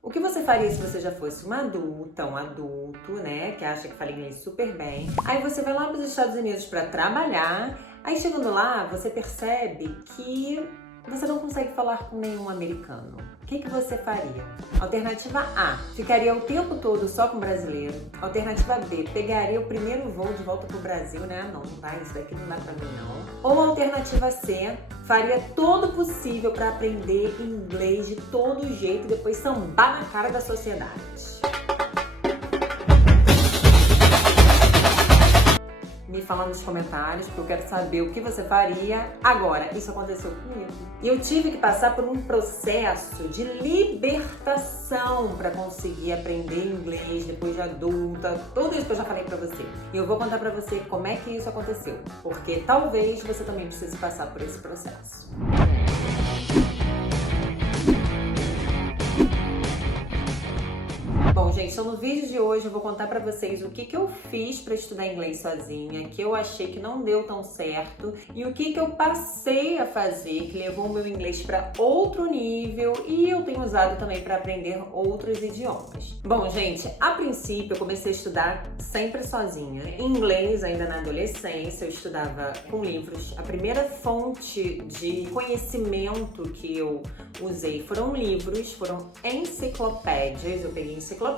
O que você faria se você já fosse uma adulta, um adulto, né, que acha que fala inglês super bem? Aí você vai lá para os Estados Unidos para trabalhar, aí chegando lá você percebe que você não consegue falar com nenhum americano. O que você faria? Alternativa A, ficaria o tempo todo só com brasileiro. Alternativa B, pegaria o primeiro voo de volta pro Brasil, né? Ah, não vai, isso daqui não dá pra mim não. Ou alternativa C, faria todo o possível para aprender inglês de todo jeito e depois sambar na cara da sociedade. Me fala nos comentários, porque eu quero saber o que você faria. Agora, isso aconteceu comigo. E eu tive que passar por um processo de libertação para conseguir aprender inglês depois de adulta. Tudo isso que eu já falei para você. E eu vou contar para você como é que isso aconteceu. Porque talvez você também precise passar por esse processo. Bom, gente, então no vídeo de hoje eu vou contar pra vocês o que eu fiz pra estudar inglês sozinha, que eu achei que não deu tão certo, e o que eu passei a fazer, que levou o meu inglês pra outro nível, e eu tenho usado também pra aprender outros idiomas. Bom, gente, a princípio eu comecei a estudar sempre sozinha. Em inglês, ainda na adolescência, eu estudava com livros. A primeira fonte de conhecimento que eu usei foram livros, foram enciclopédias. Eu peguei enciclopédias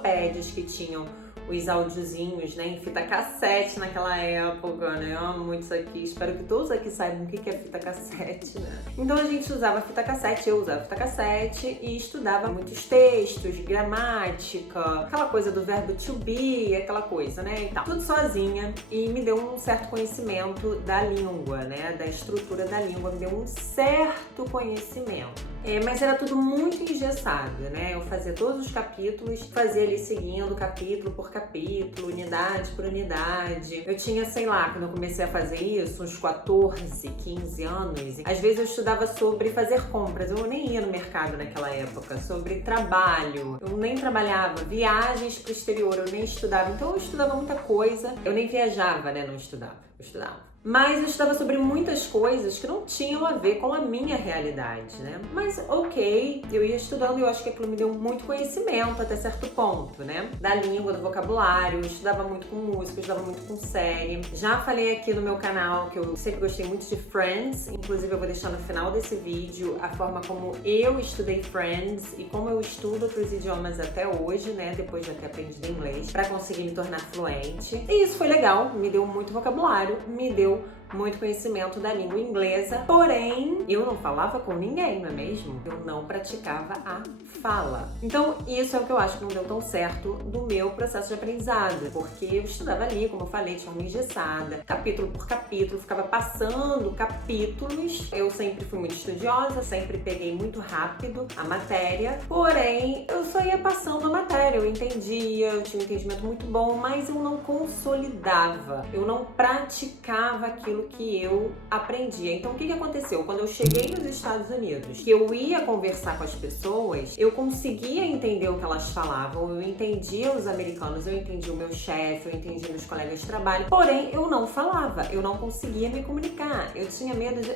que tinham os áudiozinhos, né, em fita cassete naquela época, né? Eu amo muito isso aqui. Espero que todos aqui saibam o que é fita cassete, né? Então a gente usava fita cassete, eu usava fita cassete e estudava muitos textos, gramática, aquela coisa do verbo to be, aquela coisa, né? E tal. Tudo sozinha e me deu um certo conhecimento da língua, né? Da estrutura da língua, me deu um certo conhecimento. Mas era tudo muito engessado, né? Eu fazia todos os capítulos, fazia ali seguindo capítulo por capítulo, unidade por unidade. Eu tinha, sei lá, quando eu comecei a fazer isso, uns 14, 15 anos. Às vezes eu estudava sobre fazer compras, eu nem ia no mercado naquela época, sobre trabalho, eu nem trabalhava, viagens pro exterior, eu nem estudava. Então eu estudava muita coisa, eu nem viajava, né? Não estudava, eu estudava. Mas eu estudava sobre muitas coisas que não tinham a ver com a minha realidade, né? Mas ok, eu ia estudando e eu acho que aquilo me deu muito conhecimento até certo ponto, né? Da língua, do vocabulário, eu estudava muito com música, eu estudava muito com série. Já falei aqui no meu canal que eu sempre gostei muito de Friends, inclusive eu vou deixar no final desse vídeo a forma como eu estudei Friends e como eu estudo outros idiomas até hoje, né? Depois de ter aprendido inglês, para conseguir me tornar fluente. E isso foi legal, me deu muito vocabulário, me deu muito conhecimento da língua inglesa, porém eu não falava com ninguém, não é mesmo? Eu não praticava a fala. Então isso é o que eu acho que não deu tão certo do meu processo de aprendizado, porque eu estudava ali, como eu falei, de forma engessada, capítulo por capítulo, ficava passando capítulos. Eu sempre fui muito estudiosa, sempre peguei muito rápido a matéria, porém eu só ia passando a matéria, eu entendia, eu tinha um entendimento muito bom, mas eu não consolidava, eu não praticava aquilo que eu aprendia. Então o que aconteceu? Quando eu cheguei nos Estados Unidos, que eu ia conversar com as pessoas, eu conseguia entender o que elas falavam, eu entendia os americanos, eu entendia o meu chefe, eu entendia meus colegas de trabalho, porém eu não falava, eu não conseguia me comunicar, eu tinha medo de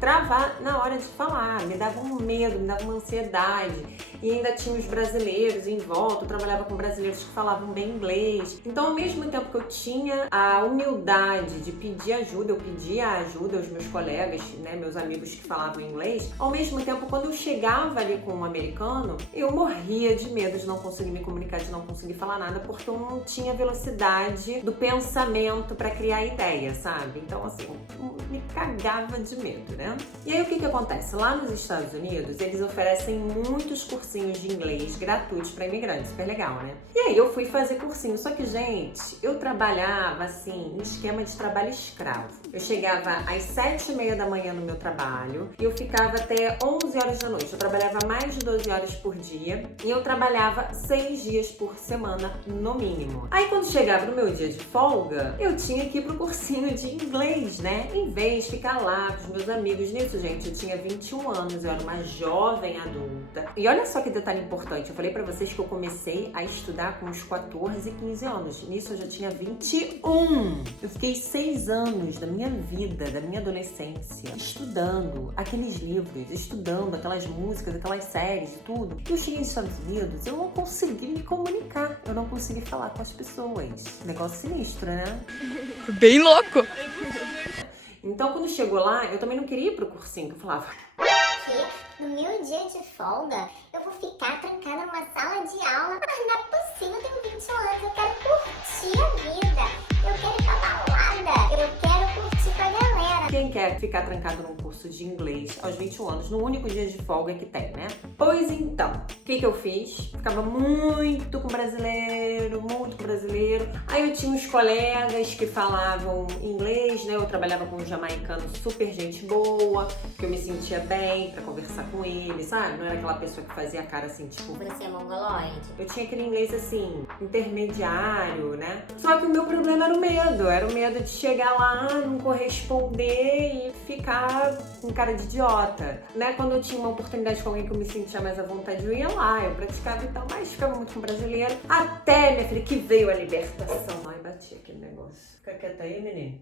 travar na hora de falar, me dava um medo, me dava uma ansiedade. E ainda tinha os brasileiros em volta, eu trabalhava com brasileiros que falavam bem inglês. Então, ao mesmo tempo que eu tinha a humildade de pedir ajuda, eu pedia ajuda aos meus colegas, né, meus amigos que falavam inglês, ao mesmo tempo, quando eu chegava ali com um americano, eu morria de medo de não conseguir me comunicar, de não conseguir falar nada, porque eu não tinha velocidade do pensamento para criar ideia, sabe? Então, assim, me cagava de medo, né? E aí, o que acontece? Lá nos Estados Unidos, eles oferecem muitos cursinhos de inglês gratuitos para imigrantes, super legal, né? E aí eu fui fazer cursinho, só que, gente, eu trabalhava assim, em esquema de trabalho escravo. Eu chegava às 7h30 da manhã no meu trabalho e eu ficava até 11 horas da noite. Eu trabalhava mais de 12 horas por dia e eu trabalhava 6 dias por semana, no mínimo. Aí quando chegava no meu dia de folga, eu tinha que ir pro cursinho de inglês, né? Em vez de ficar lá com os meus amigos Unidos. Nisso, gente, eu tinha 21 anos, eu era uma jovem adulta. E olha só que detalhe importante, eu falei pra vocês que eu comecei a estudar com uns 14 e 15 anos. Nisso eu já tinha 21. Eu fiquei 6 anos da minha vida, da minha adolescência, estudando aqueles livros, estudando aquelas músicas, aquelas séries e tudo. Eu cheguei nos Estados Unidos, eu não consegui me comunicar, eu não consegui falar com as pessoas. Negócio sinistro, né? Bem louco! Então, quando chegou lá, eu também não queria ir pro cursinho, que eu falava... Que no meu dia de folga eu vou ficar trancada numa sala de aula? Mas não é possível, eu tenho 21 anos, eu quero curtir a vida, eu quero ir pra balada, eu quero curtir com a galera. Quem quer ficar trancado num curso de inglês aos 21 anos, no único dia de folga que tem, né? Pois então, o que eu fiz? Ficava muito com brasileiro, muito com brasileiro. Aí eu tinha uns colegas que falavam inglês, né? Eu trabalhava com um jamaicano super gente boa, que eu me sentia bem pra conversar com ele, sabe? Não era aquela pessoa que fazia a cara assim, tipo... Você é mongoloide? Eu tinha aquele inglês assim, intermediário, né? Só que o meu problema era o medo de chegar lá, não corresponder e ficar com cara de idiota, né? Quando eu tinha uma oportunidade com alguém que eu me sentia mais à vontade, eu ia lá, eu praticava e tal, mas ficava muito com brasileiro. Até, minha filha, que veio a libertação. Ai, bati aquele negócio. Fica quieta aí, menino.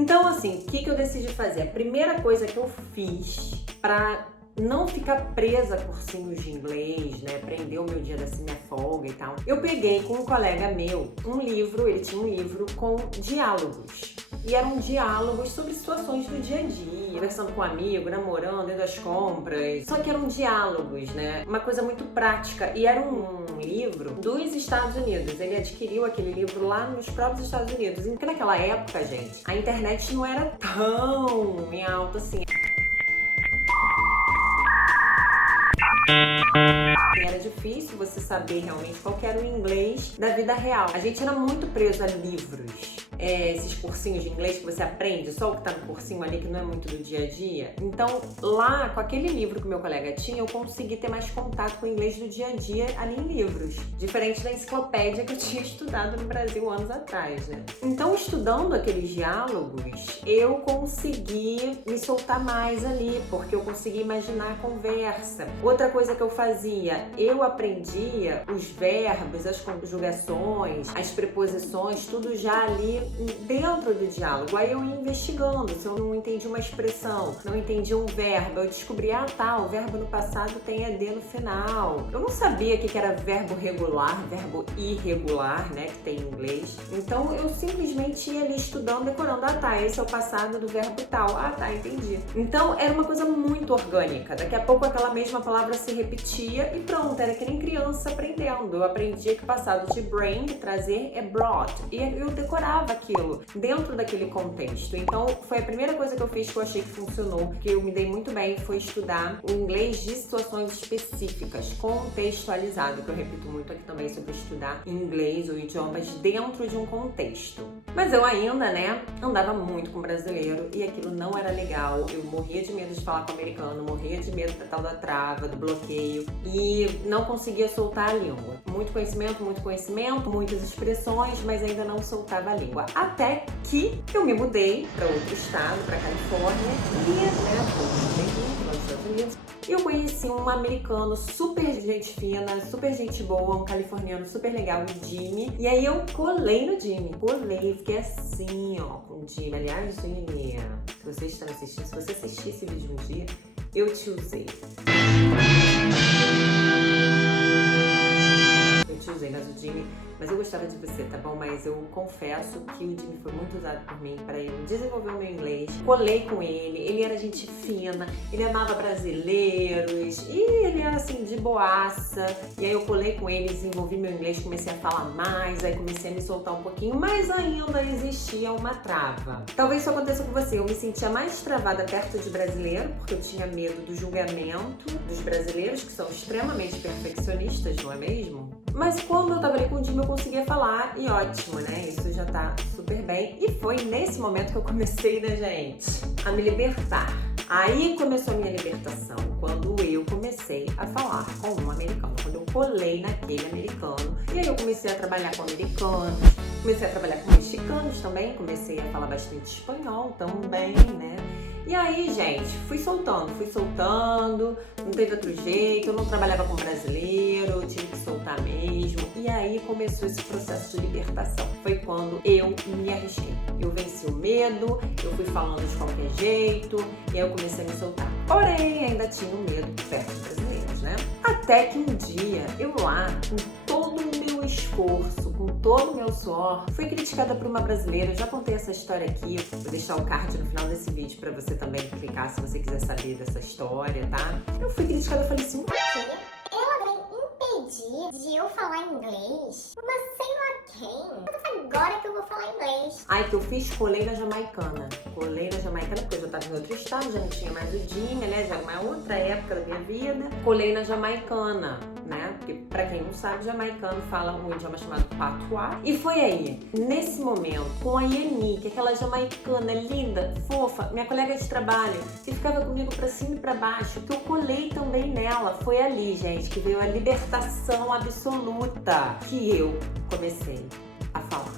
Então, assim, o que eu decidi fazer? A primeira coisa que eu fiz pra não ficar presa a cursinhos de inglês, né? Prender o meu dia da minha folga e tal. Eu peguei com um colega meu um livro, ele tinha um livro com diálogos. E eram diálogos sobre situações do dia a dia, conversando com um amigo, namorando, indo às compras. Só que eram diálogos, né? Uma coisa muito prática. E era um livro dos Estados Unidos. Ele adquiriu aquele livro lá nos próprios Estados Unidos. Porque naquela época, gente, a internet não era tão em alta assim. Era difícil você saber realmente qual que era o inglês da vida real. A gente era muito preso a livros. Esses cursinhos de inglês que você aprende, só o que tá no cursinho ali, que não é muito do dia a dia. Então, lá, com aquele livro que o meu colega tinha, eu consegui ter mais contato com o inglês do dia a dia ali em livros. Diferente da enciclopédia que eu tinha estudado no Brasil anos atrás, né? Então, estudando aqueles diálogos, eu consegui me soltar mais ali, porque eu consegui imaginar a conversa. Outra coisa que eu fazia, eu aprendia os verbos, as conjugações, as preposições, tudo já ali dentro do diálogo. Aí eu ia investigando, se eu não entendi uma expressão, não entendi um verbo, eu descobri, o verbo no passado tem ED no final. Eu não sabia o que era verbo regular, verbo irregular, né, que tem em inglês. Então eu simplesmente ia ali estudando, decorando, esse é o passado do verbo tal. Entendi. Então era uma coisa muito orgânica. Daqui a pouco aquela mesma palavra se repetia e pronto, era que nem criança aprendendo. Eu aprendia que o passado de bring, trazer, é brought. E eu decorava aquilo dentro daquele contexto. Então foi a primeira coisa que eu fiz que eu achei que funcionou, que eu me dei muito bem, foi estudar o inglês de situações específicas, contextualizado, que eu repito muito aqui também sobre estudar inglês ou idiomas dentro de um contexto. Mas eu ainda, né, andava muito com brasileiro e aquilo não era legal. Eu morria de medo de falar com o americano, morria de medo da tal da trava, do bloqueio e não conseguia soltar a língua. Muito conhecimento, muitas expressões, mas ainda não soltava a língua. Até que eu me mudei para outro estado, para Califórnia, e, né, fui nos Estados Unidos. Eu conheci um americano super gente fina, super gente boa, um californiano super legal, o Jimmy. E aí eu colei no Jimmy, fiquei assim, ó, com o Jimmy. Aliás, Jimmy, se você está assistindo, se você assistir esse vídeo um dia, eu te usei. Mas o Jimmy, eu gostava de você, tá bom? Mas eu confesso que o Jimmy foi muito usado por mim para eu desenvolver o meu inglês. Colei com ele era gente fina, ele amava brasileiros e ele era assim, de boaça. E aí eu colei com ele, desenvolvi meu inglês, comecei a falar mais, aí comecei a me soltar um pouquinho, mas ainda existia uma trava. Talvez isso aconteça com você, eu me sentia mais travada perto de brasileiro, porque eu tinha medo do julgamento dos brasileiros, que são extremamente perfeccionistas, não é mesmo? Mas quando eu tava ali com o Jimmy, eu conseguia falar e ótimo, né? Isso já tá super bem. E foi nesse momento que eu comecei, né, gente, a me libertar. Aí começou a minha libertação, quando eu comecei a falar com um americano, quando eu colei naquele americano. E aí eu comecei a trabalhar com americanos, comecei a trabalhar com mexicanos também, comecei a falar bastante espanhol também, né? E aí, gente, fui soltando, não teve outro jeito, eu não trabalhava com brasileiro, tive que soltar mesmo. E aí começou esse processo de libertação. Foi quando eu me arrisquei. Eu venci o medo, eu fui falando de qualquer jeito, e aí eu comecei a me soltar. Porém, ainda tinha um medo perto dos brasileiros, né? Até que um dia, eu lá, com todo o meu esforço, com todo o meu suor, fui criticada por uma brasileira. Eu já contei essa história aqui, vou deixar o card no final desse vídeo pra você também clicar se você quiser saber dessa história, tá? Eu fui criticada, eu falei assim, ela vem impedir de eu falar inglês? Mas sei lá quem? Agora que eu vou falar inglês. Ai, que eu fiz coleira jamaicana. Coleira jamaicana, porque eu já tava em outro estado, já não tinha mais o Jimmy, né? Já era uma outra época da minha vida. Coleira jamaicana, né? Porque pra quem não sabe, jamaicano fala um idioma chamado patois. E foi aí, nesse momento, com a Yeni, que é aquela jamaicana linda, fofa, minha colega de trabalho, que ficava comigo pra cima e pra baixo, que eu colei também nela. Foi ali, gente, que veio a libertação absoluta, que eu comecei a falar.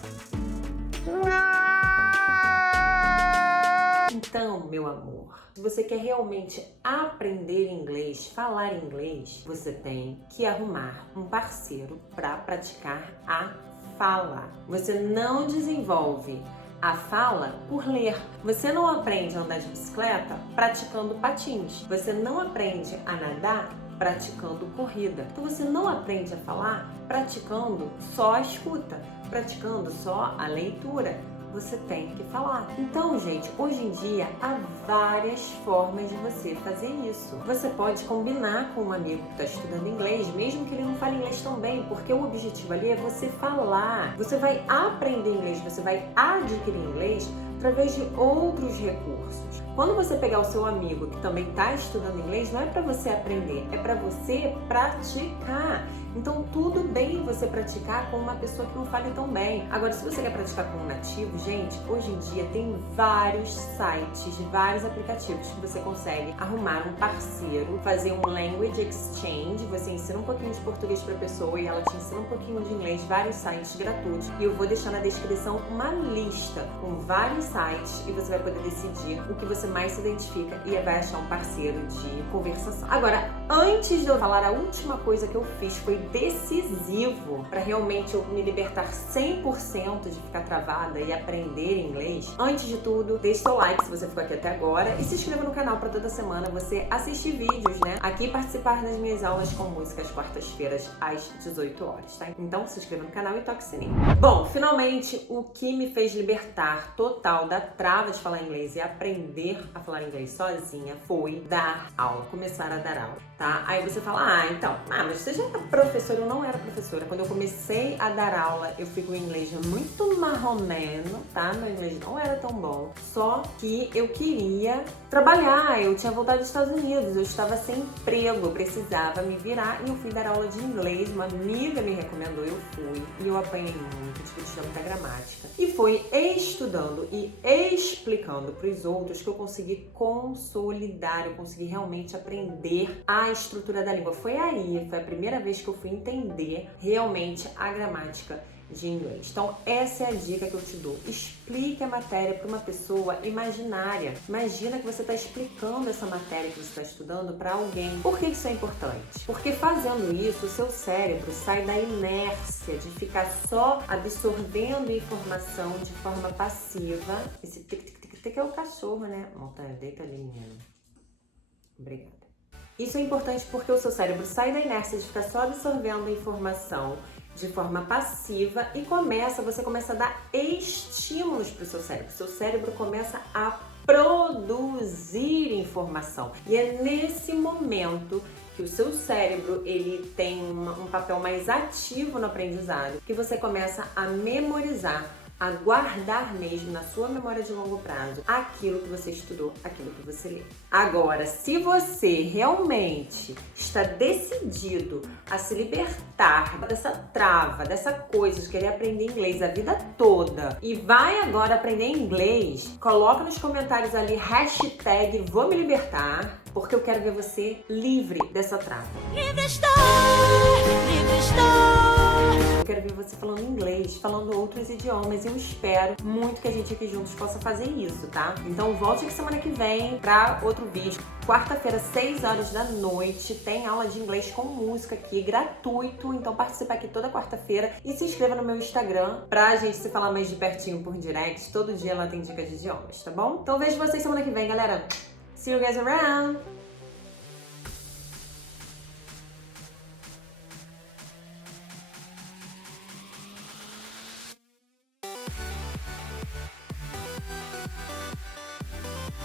Então, meu amor, se você quer realmente aprender inglês, falar inglês, você tem que arrumar um parceiro para praticar a fala. Você não desenvolve a fala por ler. Você não aprende a andar de bicicleta praticando patins. Você não aprende a nadar praticando corrida. Então você não aprende a falar praticando só a escuta, praticando só a leitura. Você tem que falar. Então, gente, hoje em dia há várias formas de você fazer isso. Você pode combinar com um amigo que está estudando inglês, mesmo que ele não fale inglês tão bem, porque o objetivo ali é você falar. Você vai aprender inglês, você vai adquirir inglês através de outros recursos. Quando você pegar o seu amigo que também está estudando inglês, não é para você aprender, é para você praticar. Então, tudo bem você praticar com uma pessoa que não fale tão bem. Agora, se você quer praticar com um nativo, gente, hoje em dia tem vários sites, vários aplicativos que você consegue arrumar um parceiro, fazer um language exchange, você ensina um pouquinho de português para a pessoa e ela te ensina um pouquinho de inglês, vários sites gratuitos. E eu vou deixar na descrição uma lista com vários sites e você vai poder decidir o que você mais se identifica e vai achar um parceiro de conversação. Agora, antes de eu falar, a última coisa que eu fiz foi decisivo para realmente eu me libertar 100% de ficar travada e aprender inglês. Antes de tudo, deixe seu like se você ficou aqui até agora e se inscreva no canal para toda semana você assistir vídeos, né? Aqui participar das minhas aulas com música às quartas-feiras às 18 horas, tá? Então se inscreva no canal e toque o sininho. Bom, finalmente o que me fez libertar total da trava de falar inglês e aprender a falar inglês sozinha foi dar aula, começar a dar aula, tá? Aí você fala, mas você já é professora? Eu não era professora. Quando eu comecei a dar aula, eu fui com o inglês muito marromeno, tá? Meu inglês não era tão bom. Só que eu queria trabalhar, eu tinha voltado dos Estados Unidos, eu estava sem emprego, eu precisava me virar e eu fui dar aula de inglês. Uma amiga me recomendou, eu fui e eu apanhei muito, tive que estudar muita gramática. E foi estudando e explicando para os outros que eu consegui consolidar, eu consegui realmente aprender a estrutura da língua. Foi aí, foi a primeira vez que eu fui entender realmente a gramática de inglês. Então, essa é a dica que eu te dou. Explique a matéria para uma pessoa imaginária. Imagina que você está explicando essa matéria que você está estudando para alguém. Por que isso é importante? Porque fazendo isso, o seu cérebro sai da inércia de ficar só absorvendo informação de forma passiva. Esse tic-tic-tic é o cachorro, né? Montanha, deita ali, menina. Obrigada. Isso é importante porque o seu cérebro sai da inércia de ficar só absorvendo informação de forma passiva e você começa a dar estímulos para o seu cérebro. Seu cérebro começa a produzir informação. E é nesse momento que o seu cérebro ele tem um papel mais ativo no aprendizado, que você começa a memorizar, a guardar mesmo na sua memória de longo prazo aquilo que você estudou, aquilo que você leu. Agora, se você realmente está decidido a se libertar dessa trava, dessa coisa de querer aprender inglês a vida toda e vai agora aprender inglês, coloca nos comentários ali hashtag vou me libertar, porque eu quero ver você livre dessa trava. Eu quero ver você falando inglês, falando outros idiomas. E eu espero muito que a gente aqui juntos possa fazer isso, tá? Então volte aqui semana que vem pra outro vídeo. Quarta-feira, 6 horas da noite, tem aula de inglês com música aqui, gratuito. Então participa aqui toda quarta-feira e se inscreva no meu Instagram pra gente se falar mais de pertinho por direct. Todo dia lá tem dicas de idiomas, tá bom? Então vejo vocês semana que vem, galera. See you guys around!